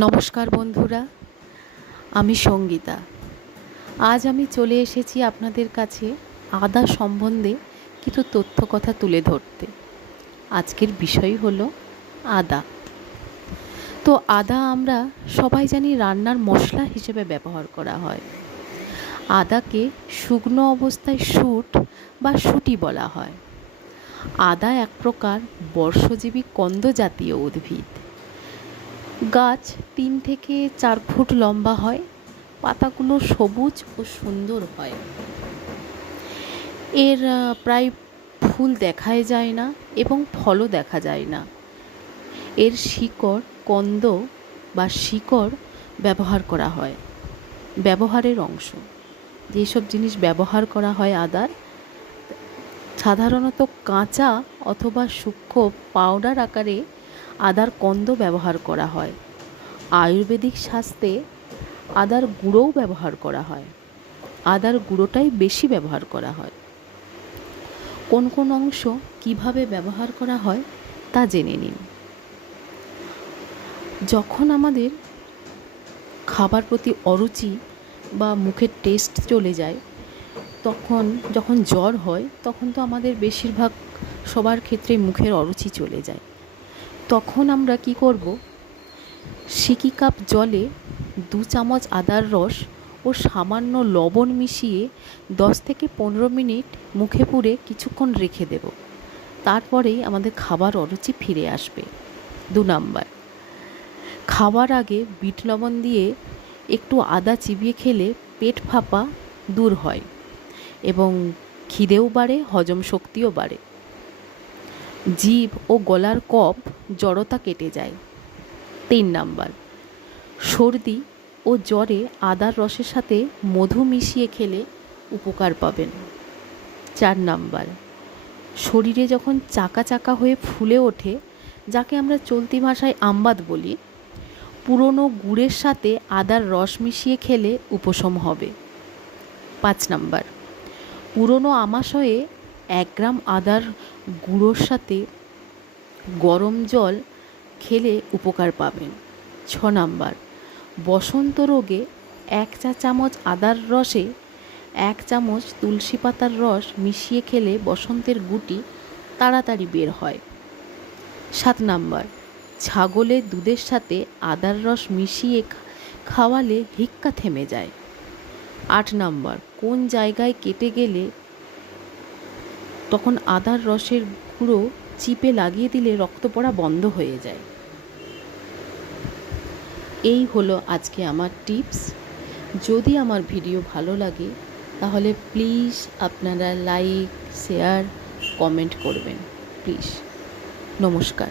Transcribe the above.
নমস্কার বন্ধুরা, আমি সঙ্গীতা। আজ আমি চলে এসেছি আপনাদের কাছে আদা সম্বন্ধে কিছু তথ্য কথা তুলে ধরতে। আজকের বিষয় হলো আদা। তো আদা আমরা সবাই জানি রান্নার মশলা হিসেবে ব্যবহার করা হয়। আদাকে শুকনো অবস্থায় শুট বা শুঁটি বলা হয়। আদা এক প্রকার বর্ষজীবী কন্দ জাতীয় উদ্ভিদ। গাছ 3 থেকে 4 ফুট লম্বা হয়। পাতাগুলো সবুজ ও সুন্দর হয়। এর প্রায় ফুল দেখাই যায় না এবং ফলও দেখা যায় না। এর শিকড়, কন্দ বা শিকড় ব্যবহার করা হয়। ব্যবহারের অংশ, যেসব জিনিস ব্যবহার করা হয় আদার, সাধারণত কাঁচা অথবা সূক্ষ্ম পাউডার আকারে আদার কন্দ ব্যবহার করা হয়। আয়ুর্বেদিক শাস্ত্রে আদার গুঁড়োও ব্যবহার করা হয়। আদার গুঁড়োটাই বেশি ব্যবহার করা হয়। কোন কোন অংশ কিভাবে ব্যবহার করা হয় তা জেনে নিন। যখন আমাদের খাবার প্রতি অরুচি বা মুখের টেস্ট চলে যায়, যখন জ্বর হয় তখন তো আমাদের বেশিরভাগ সবার ক্ষেত্রে মুখের অরুচি চলে যায়। তখন আমরা কি করব, সিকি কাপ জলে 2 চামচ আদার রস ও সামান্য লবণ মিশিয়ে 10 থেকে 15 মিনিট মুখে পুরে কিছুক্ষণ রেখে দেব। তারপরেই আমাদের খাবার অরুচি ফিরে আসবে। 2 নাম্বার, খাবার আগে বিট লবণ দিয়ে একটু আদা চিবিয়ে খেলে পেট ফাঁপা দূর হয় এবং খিদেও বাড়ে, হজম শক্তিও বাড়ে। জিভ ও গলার কফ, জড়তা কেটে যায়। 3 নাম্বার, সর্দি ও জ্বরে আদার রসের সাথে মধু মিশিয়ে খেলে উপকার পাবেন। 4 নাম্বার, শরীরে যখন চাকা চাকা হয়ে ফুলে ওঠে, যাকে আমরা চলতি ভাষায় আমবাদ বলি, পুরনো গুড়ের সাথে আদার রস মিশিয়ে খেলে উপশম হবে। 5 নাম্বার, পুরনো আমাশয়ে 1 গ্রাম আদার গুঁড়োর সাথে গরম জল খেলে উপকার পাবেন। 6 নাম্বার, বসন্ত রোগে 1 চা চামচ আদার রসে 1 চামচ তুলসী পাতার রস মিশিয়ে খেলে বসন্তের গুটি তাড়াতাড়ি বের হয়। 7 নাম্বার, ছাগলের দুধের সাথে আদার রস মিশিয়ে খাওয়ালে হিক্কা থেমে যায়। 8 নাম্বার, কোন জায়গায় কেটে গেলে তখন আদার রসের গুঁড়ো চিপে লাগিয়ে দিলে রক্ত পড়া বন্ধ হয়ে যায়। এই হলো আজকে আমার টিপস। যদি আমার ভিডিও ভালো লাগে তাহলে প্লিজ আপনারা লাইক, শেয়ার, কমেন্ট করবেন প্লিজ। নমস্কার।